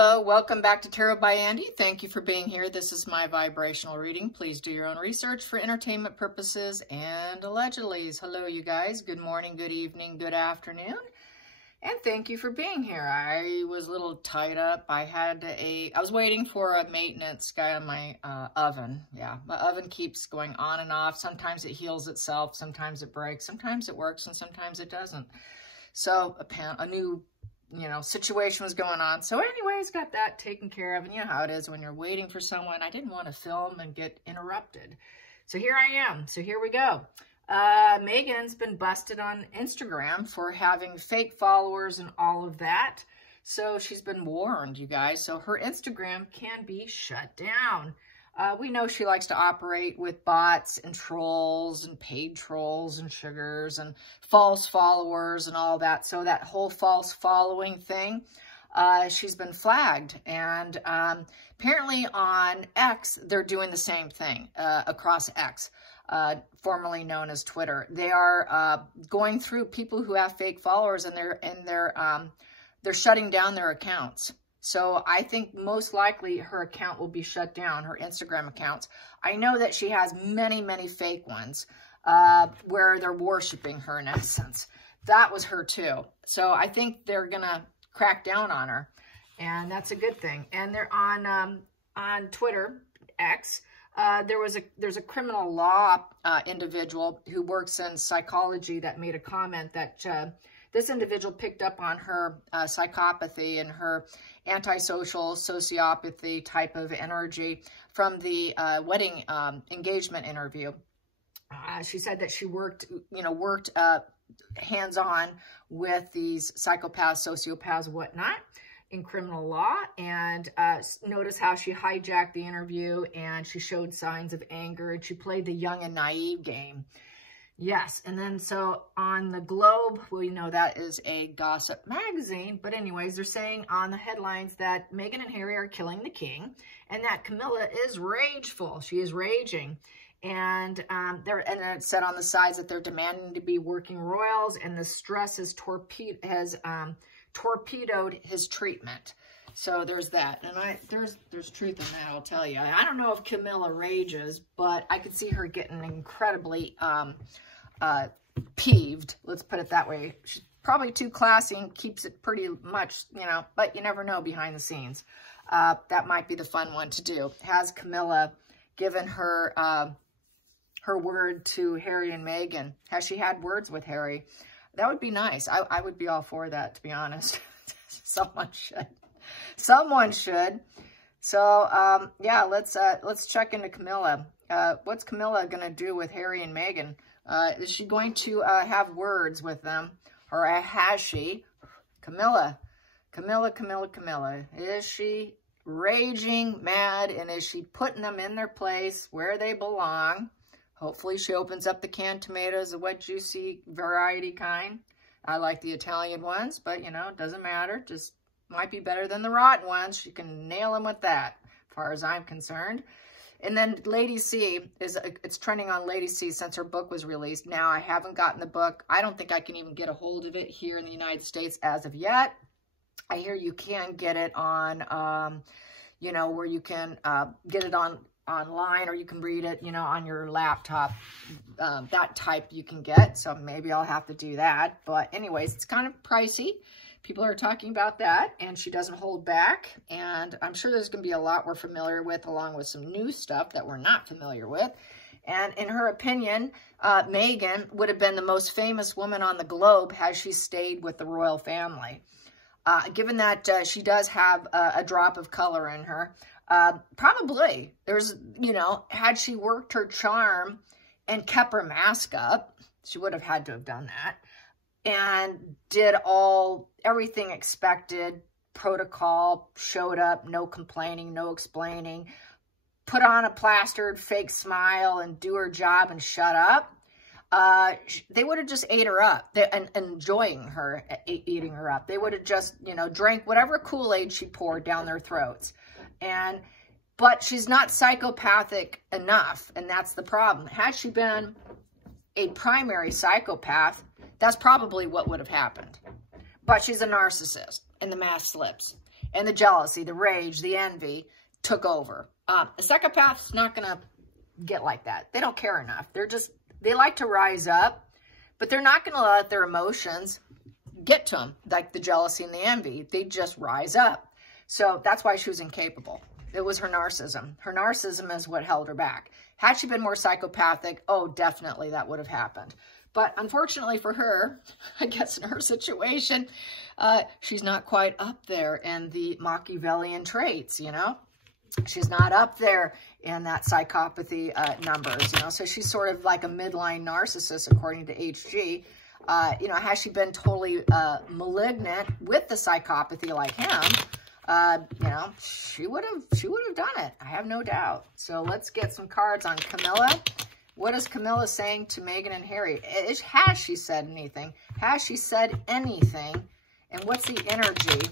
Hello, welcome back to Tarot by Andy. Thank you for being here. This is my vibrational reading. Please do your own research for entertainment purposes and allegedly. Hello, you guys. Good morning, good evening, good afternoon. And thank you for being here. I was a little tied up. I was waiting for a maintenance guy on my oven. Yeah, my oven keeps going on and off. Sometimes it heals itself. Sometimes it breaks. Sometimes it works and sometimes it doesn't. So a new situation was going on. So anyways, got that taken care of. And you know how it is when you're waiting for someone. I didn't want to film and get interrupted. So here I am. So here we go. Meghan's been busted on Instagram for having fake followers and all of that. So she's been warned, you guys. So her Instagram can be shut down. We know she likes to operate with bots and trolls and paid trolls and sugars and false followers and all that. So that whole false following thing, she's been flagged. And apparently on X, they're doing the same thing across X, formerly known as Twitter. They are going through people who have fake followers and they're shutting down their accounts. So I think most likely her account will be shut down, her Instagram accounts. I know that she has many, many fake ones where they're worshiping her in essence. That was her too. So I think they're going to crack down on her. And that's a good thing. And they're on Twitter, X. There's a criminal law individual who works in psychology that made a comment that this individual picked up on her psychopathy and her antisocial sociopathy type of energy from the wedding engagement interview. She said that she worked hands-on with these psychopaths, sociopaths, whatnot in criminal law, and notice how she hijacked the interview and she showed signs of anger and she played the young and naive game. Yes, and then so on the Globe, well, you know that is a gossip magazine, but anyways, they're saying on the headlines that Meghan and Harry are killing the king and that Camilla is rageful. She is raging. And then it said on the sides that they're demanding to be working royals and the stress has torpedoed his treatment. So there's that. And there's truth in that, I'll tell you. I don't know if Camilla rages, but I could see her getting incredibly peeved. Let's put it that way. She's probably too classy and keeps it pretty much, but you never know behind the scenes. That might be the fun one to do. Has Camilla given her her word to Harry and Meghan? Has she had words with Harry? That would be nice. I would be all for that, to be honest. Someone should. Someone should. So, yeah, let's check into Camilla. What's Camilla going to do with Harry and Meghan? Is she going to have words with them? Or has she? Camilla. Is she raging mad? And is she putting them in their place where they belong? Hopefully she opens up the canned tomatoes, the wet, juicy variety kind. I like the Italian ones, but, it doesn't matter. Just might be better than the rotten ones. She can nail them with that, as far as I'm concerned. And then Lady C, it's trending on Lady C since her book was released. Now, I haven't gotten the book. I don't think I can even get a hold of it here in the United States as of yet. I hear you can get it on, where you can get it online or you can read it, on your laptop. That type you can get. So maybe I'll have to do that. But anyways, it's kind of pricey. People are talking about that, and she doesn't hold back. And I'm sure there's going to be a lot we're familiar with, along with some new stuff that we're not familiar with. And in her opinion, Meghan would have been the most famous woman on the globe had she stayed with the royal family. Given that she does have a drop of color in her, probably there's, had she worked her charm and kept her mask up, she would have had to have done that. And did everything expected, protocol, showed up, no complaining, no explaining, put on a plastered fake smile and do her job and shut up. They would have just ate her up and enjoying her, eating her up. They would have just, drank whatever Kool-Aid she poured down their throats. But she's not psychopathic enough, and that's the problem. Had she been a primary psychopath, that's probably what would have happened. But she's a narcissist, and the mask slips. And the jealousy, the rage, the envy took over. A psychopath's not going to get like that. They don't care enough. They like to rise up, but they're not going to let their emotions get to them, like the jealousy and the envy. They just rise up. So that's why she was incapable. It was her narcissism. Her narcissism is what held her back. Had she been more psychopathic, oh, definitely that would have happened. But unfortunately for her, I guess in her situation, she's not quite up there in the Machiavellian traits, you know. She's not up there in that psychopathy numbers, you know. So she's sort of like a midline narcissist, according to HG. You know, has she been totally malignant with the psychopathy like him, you know, she would have done it. I have no doubt. So let's get some cards on Camilla. What is Camilla saying to Meghan and Harry? Has she said anything? Has she said anything? And what's the energy?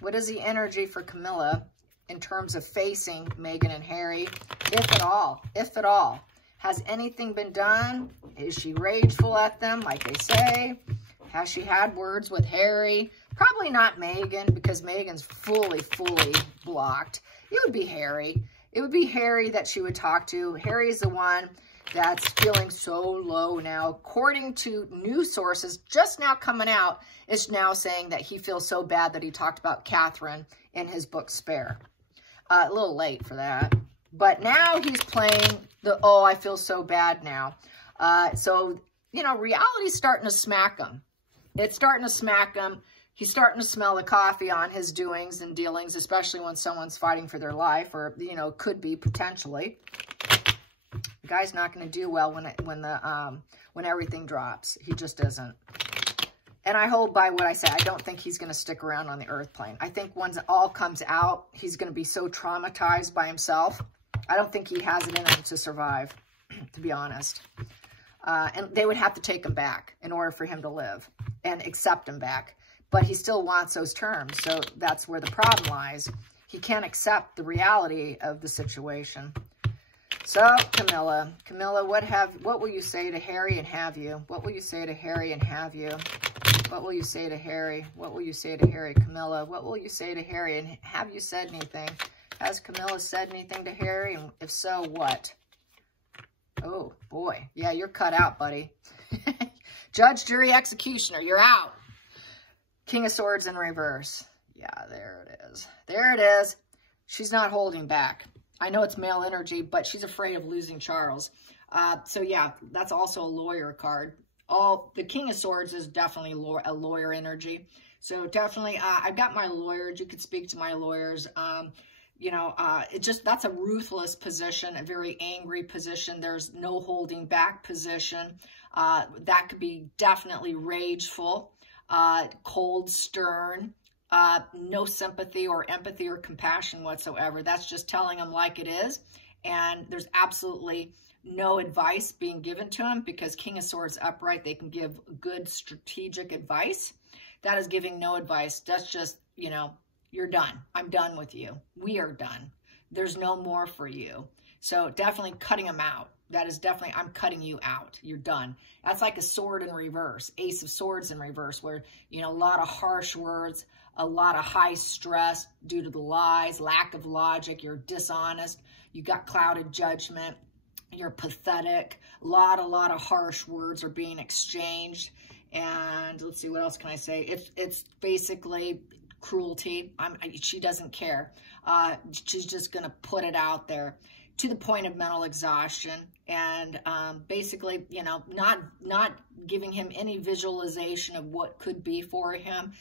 What is the energy for Camilla in terms of facing Meghan and Harry, if at all? If at all. Has anything been done? Is she rageful at them, like they say? Has she had words with Harry? Probably not Meghan, because Meghan's fully blocked. It would be Harry. It would be Harry that she would talk to. Harry's the one that's feeling so low now. According to news sources, just now coming out, it's now saying that he feels so bad that he talked about Catherine in his book, Spare. A little late for that. But now he's playing the, oh, I feel so bad now. So, you know, reality's starting to smack him. It's starting to smack him. He's starting to smell the coffee on his doings and dealings, especially when someone's fighting for their life, or, you know, could be potentially. The guy's not going to do well when everything drops. He just isn't. And I hold by what I say. I don't think he's going to stick around on the earth plane. I think once it all comes out, he's going to be so traumatized by himself. I don't think he has it in him to survive, to be honest. And they would have to take him back in order for him to live and accept him back. But he still wants those terms. So that's where the problem lies. He can't accept the reality of the situation. So, Camilla, what will you say to Harry and have you? What will you say to Harry and have you? What will you say to Harry? What will you say to Harry? Camilla, what will you say to Harry? And have you said anything? Has Camilla said anything to Harry? And if so, what? Oh, boy. Yeah, you're cut out, buddy. Judge, jury, executioner, you're out. King of Swords in reverse. Yeah, there it is. There it is. She's not holding back. I know it's male energy, but she's afraid of losing Charles. So, yeah, that's also a lawyer card. The King of Swords is definitely a lawyer energy. So, definitely, I've got my lawyers. You could speak to my lawyers. You know, that's a ruthless position, a very angry position. There's no holding back position. That could be definitely rageful, cold, stern, no sympathy or empathy or compassion whatsoever. That's just telling them like it is. And there's absolutely no advice being given to him, because King of Swords upright, they can give good strategic advice. That is giving no advice. That's just, you know, you're done. I'm done with you. We are done. There's no more for you. So definitely cutting him out. That is definitely, I'm cutting you out. You're done. That's like a sword in reverse, Ace of Swords in reverse, where, you know, a lot of harsh words, a lot of high stress due to the lies, lack of logic. You're dishonest. You got clouded judgment. You're pathetic. A lot of harsh words are being exchanged. And let's see, what else can I say? It's basically cruelty. She doesn't care. She's just going to put it out there to the point of mental exhaustion, and basically, you know, not giving him any visualization of what could be for him.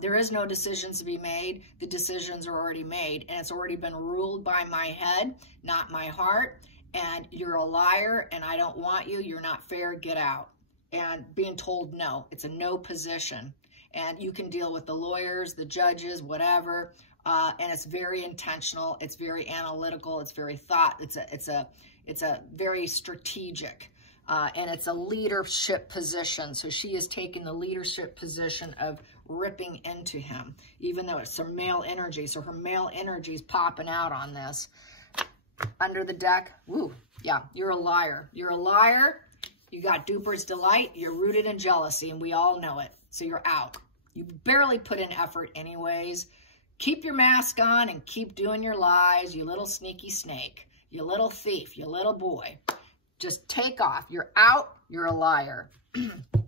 There is no decisions to be made. The decisions are already made, and it's already been ruled by my head, not my heart. And you're a liar, and I don't want you. You're not fair. Get out. And being told no. It's a no position. And you can deal with the lawyers, the judges, whatever. And it's very intentional. It's very analytical. It's very thought. It's a very strategic. And it's a leadership position. So she is taking the leadership position of ripping into him, even though it's her male energy. So her male energy is popping out on this. Under the deck, woo, yeah, you're a liar. You're a liar. You got duper's delight. You're rooted in jealousy, and we all know it. So you're out. You barely put in effort anyways. Keep your mask on and keep doing your lies, you little sneaky snake, you little thief, you little boy. Just take off. You're out. You're a liar.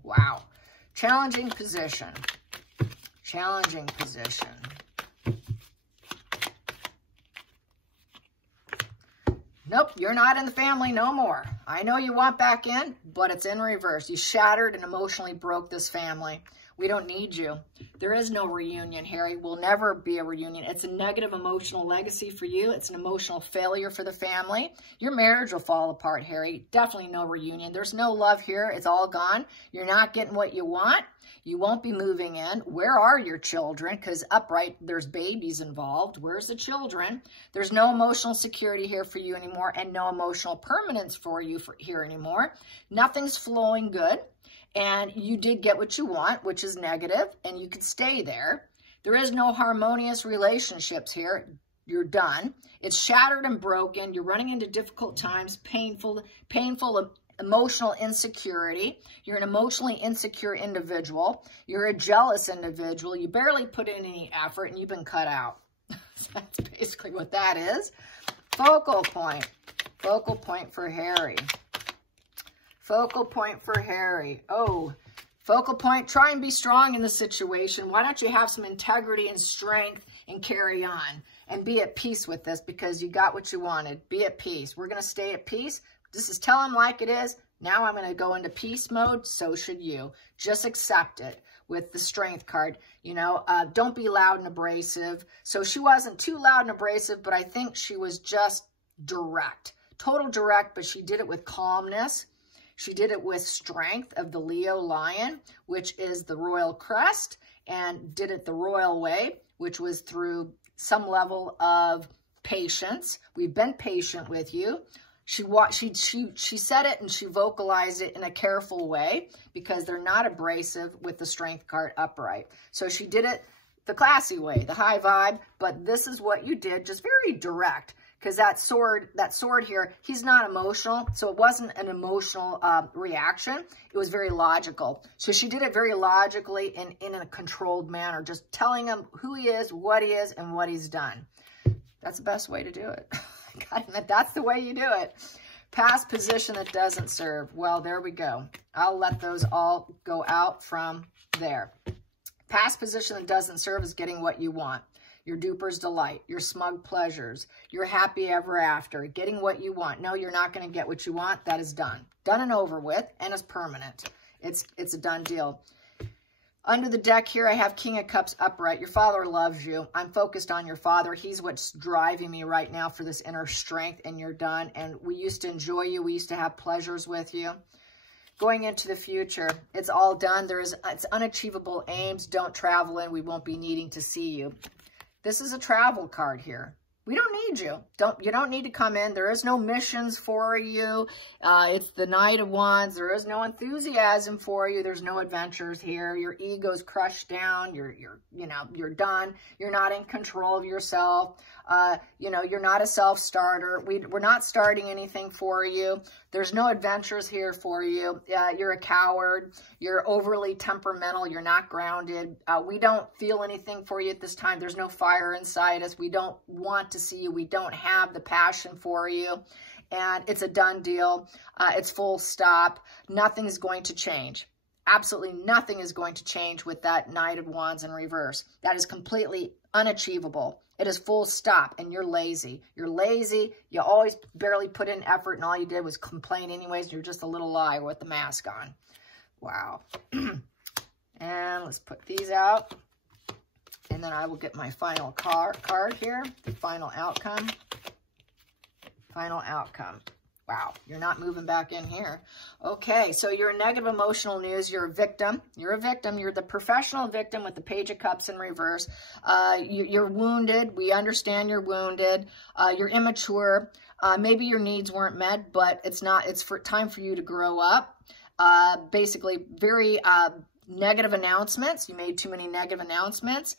Wow. Challenging position. Challenging position. Nope, you're not in the family no more. I know you want back in, but it's in reverse. You shattered and emotionally broke this family. We don't need you. There is no reunion, Harry. Will never be a reunion. It's a negative emotional legacy for you. It's an emotional failure for the family. Your marriage will fall apart, Harry. Definitely no reunion. There's no love here. It's all gone. You're not getting what you want. You won't be moving in. Where are your children? Because upright, there's babies involved. Where's the children? There's no emotional security here for you anymore and no emotional permanence for you here anymore. Nothing's flowing good. And you did get what you want, which is negative, and you could stay there. There is no harmonious relationships here. You're done. It's shattered and broken. You're running into difficult times, painful emotional insecurity. You're an emotionally insecure individual. You're a jealous individual. You barely put in any effort, and you've been cut out. That's basically what that is. Focal point. Focal point for Harry. Focal point for Harry. Oh, focal point, try and be strong in the situation. Why don't you have some integrity and strength and carry on and be at peace with this because you got what you wanted. Be at peace. We're going to stay at peace. This is tell him like it is. Now I'm going to go into peace mode. So should you. Just accept it with the strength card. You know, don't be loud and abrasive. So she wasn't too loud and abrasive, but I think she was just direct. Total direct, but she did it with calmness. She did it with strength of the Leo lion, which is the royal crest, and did it the royal way, which was through some level of patience. We've been patient with you. She said it and she vocalized it in a careful way because they're not abrasive with the strength card upright. So she did it the classy way, the high vibe, but this is what you did, just very direct. Because that sword here, he's not emotional, so it wasn't an emotional reaction. It was very logical. So she did it very logically and in a controlled manner, just telling him who he is, and what he's done. That's the best way to do it. God, that's the way you do it. Past position that doesn't serve. Well, there we go. I'll let those all go out from there. Past position that doesn't serve is getting what you want. Your duper's delight, your smug pleasures, your happy ever after, getting what you want. No, you're not going to get what you want. That is done. Done and over with, and it's permanent. It's a done deal. Under the deck here, I have King of Cups upright. Your father loves you. I'm focused on your father. He's what's driving me right now for this inner strength, and you're done. And we used to enjoy you. We used to have pleasures with you. Going into the future, it's all done. It's unachievable aims. Don't travel in. We won't be needing to see you. This is a travel card here. We don't need you. You don't need to come in. There is no missions for you. It's the Knight of Wands. There is no enthusiasm for you. There's no adventures here. Your ego's crushed down. You're done. You're not in control of yourself. You're not a self-starter. We're not starting anything for you. There's no adventures here for you. You're a coward. You're overly temperamental. You're not grounded. We don't feel anything for you at this time. There's no fire inside us. We don't want to see you. We don't have the passion for you. And it's a done deal. It's full stop. Nothing's going to change. Absolutely nothing is going to change with that Knight of Wands in reverse. That is completely unachievable. It is full stop, and you're lazy. You're lazy. You always barely put in effort, and all you did was complain anyways. You're just a little liar with the mask on. Wow. And let's put these out. And then I will get my final card here. The final outcome. Final outcome. Wow, you're not moving back in here. Okay, so you're negative emotional news. You're a victim. You're a victim. You're the professional victim with the Page of Cups in reverse. You're wounded. We understand you're wounded. You're immature. Maybe your needs weren't met, but it's not. It's time for you to grow up. Basically, very negative announcements. You made too many negative announcements.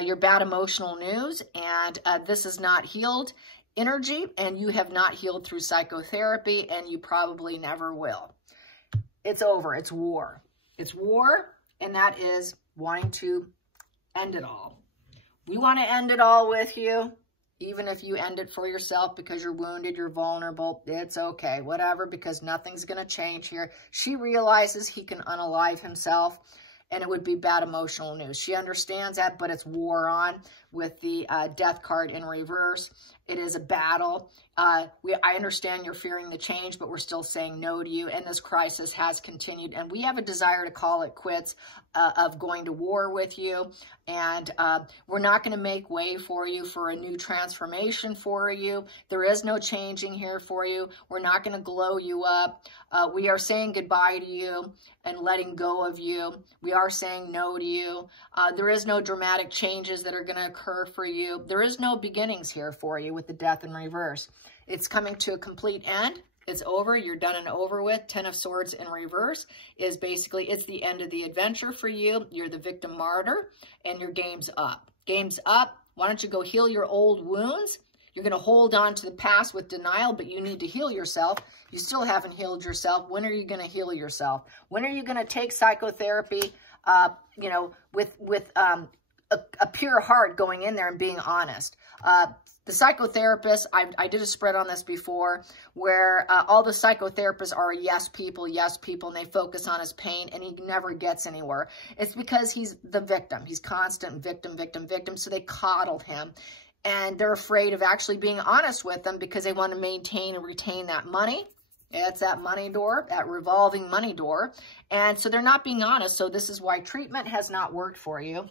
You're bad emotional news, and this is not healed energy, and you have not healed through psychotherapy, and you probably never will. It's over. It's war. It's war, and that is wanting to end it all. We want to end it all with you. Even if you end it for yourself because you're wounded, you're vulnerable, it's okay, whatever, because nothing's going to change here. She realizes he can unalive himself, and it would be bad emotional news. She understands that, but it's war on with the death card in reverse. It is a battle. I understand you're fearing the change, but we're still saying no to you, and this crisis has continued, and we have a desire to call it quits, of going to war with you, and we're not going to make way for you for a new transformation for you. There is no changing here for you. We're not going to glow you up. We are saying goodbye to you and letting go of you. We are saying no to you. There is no dramatic changes that are going to occur for you. There is no beginnings here for you with the death in reverse. It's coming to a complete end. It's over. You're done and over with. 10 of Swords in reverse is basically, it's the end of the adventure for you. You're the victim martyr, and your game's up. Game's up. Why don't you go heal your old wounds? You're going to hold on to the past with denial, but you need to heal yourself. You still haven't healed yourself. When are you going to heal yourself? When are you going to take psychotherapy, you know, with a pure heart going in there and being honest? The psychotherapist, I did a spread on this before, where all the psychotherapists are yes people, and they focus on his pain, and he never gets anywhere. It's because he's the victim. He's constant victim, so they coddled him. And they're afraid of actually being honest with them because they want to maintain and retain that money. It's that money door, that revolving money door. And so they're not being honest. So this is why treatment has not worked for you.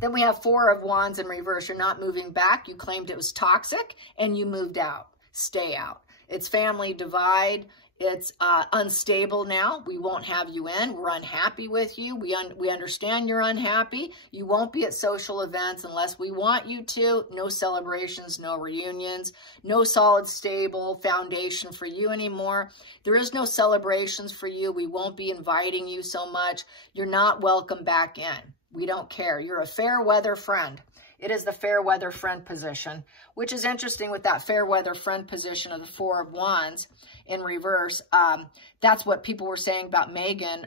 Then we have 4 of Wands in reverse. You're not moving back. You claimed it was toxic and you moved out. Stay out. It's family divide. It's unstable now. We won't have you in. We're unhappy with you. We understand you're unhappy. You won't be at social events unless we want you to. No celebrations, no reunions, no solid, stable foundation for you anymore. There is no celebrations for you. We won't be inviting you so much. You're not welcome back in. We don't care. You're a fair weather friend. It is the fair weather friend position, which is interesting with that fair weather friend position of the 4 of Wands in reverse. That's what people were saying about Meghan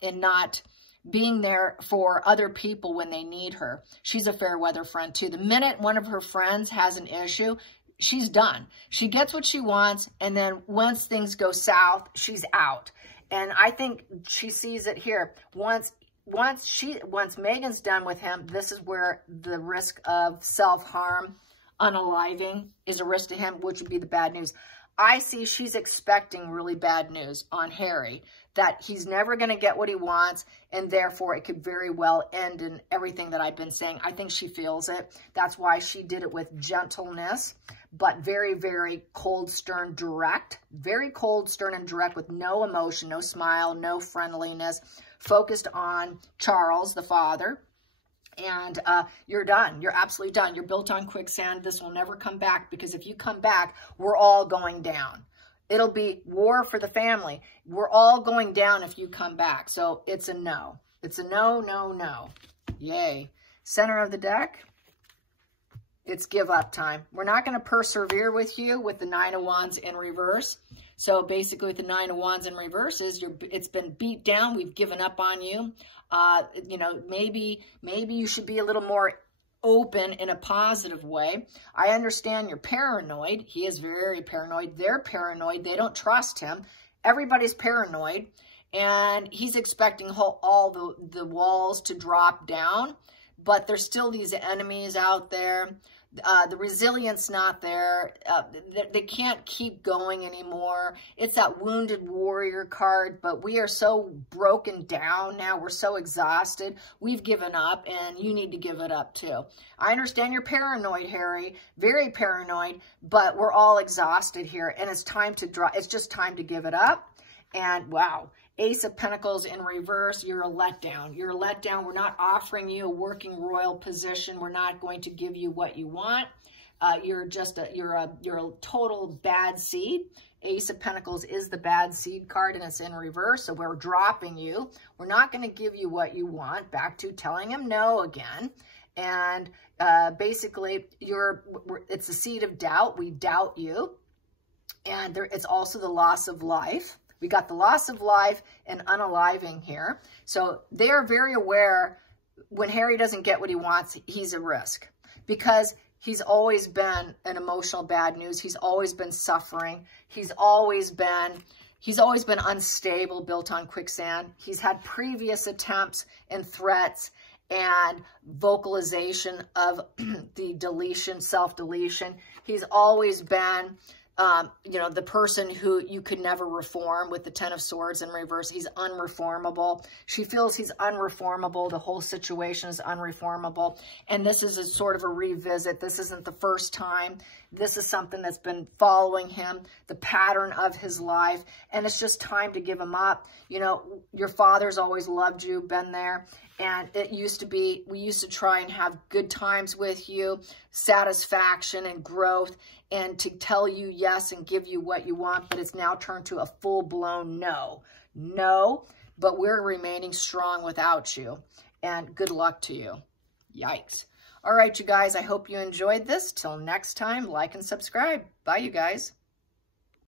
in not being there for other people when they need her. She's a fair weather friend too. The minute one of her friends has an issue, she's done. She gets what she wants, and then once things go south, she's out. And I think she sees it here. Once Meghan's done with him, this is where the risk of self-harm, unaliving, is a risk to him, which would be the bad news. I see she's expecting really bad news on Harry, that he's never going to get what he wants, and therefore it could very well end in everything that I've been saying. I think she feels it. That's why she did it with gentleness, but very, very cold, stern, direct. Very cold, stern, and direct with no emotion, no smile, no friendliness, focused on Charles, the father. And you're done. You're absolutely done. You're built on quicksand. This will never come back, because if you come back, we're all going down. It'll be war for the family. We're all going down if you come back. So it's a no. It's a no, no, no. Yay. Center of the deck. It's give up time. We're not going to persevere with you with the 9 of Wands in reverse. So basically with the 9 of Wands in reverse is it's been beat down. We've given up on you. You know, maybe you should be a little more open in a positive way. I understand you're paranoid. He is very paranoid. They're paranoid. They don't trust him. Everybody's paranoid. And he's expecting all the walls to drop down. But there's still these enemies out there. The resilience not there. They can't keep going anymore. It's that wounded warrior card, but we are so broken down now. We're so exhausted. We've given up, and you need to give it up too. I understand you're paranoid, Harry, very paranoid, but we're all exhausted here, and it's time to draw. It's just time to give it up. And wow. Ace of Pentacles in reverse, you're a letdown. You're a letdown. We're not offering you a working royal position. We're not going to give you what you want. You're a total bad seed. Ace of Pentacles is the bad seed card, and it's in reverse, so we're dropping you. We're not going to give you what you want. Back to telling him no again. And basically, it's a seed of doubt. We doubt you. And it's also the loss of life. We got the loss of life and unaliving here. So they're very aware when Harry doesn't get what he wants, he's a risk because he's always been an emotional bad news. He's always been suffering. He's always been unstable, built on quicksand. He's had previous attempts and threats and vocalization of the deletion, self-deletion. He's always been, you know, the person who you could never reform with the Ten of Swords in reverse. He's unreformable. She feels he's unreformable. The whole situation is unreformable. And this is a sort of a revisit. This isn't the first time. This is something that's been following him, the pattern of his life. And it's just time to give him up. You know, your father's always loved you, been there. And it used to be, we used to try and have good times with you, satisfaction and growth, and to tell you yes and give you what you want, but it's now turned to a full-blown no. No, but we're remaining strong without you. And good luck to you. Yikes. All right, you guys, I hope you enjoyed this. Till next time, like and subscribe. Bye, you guys.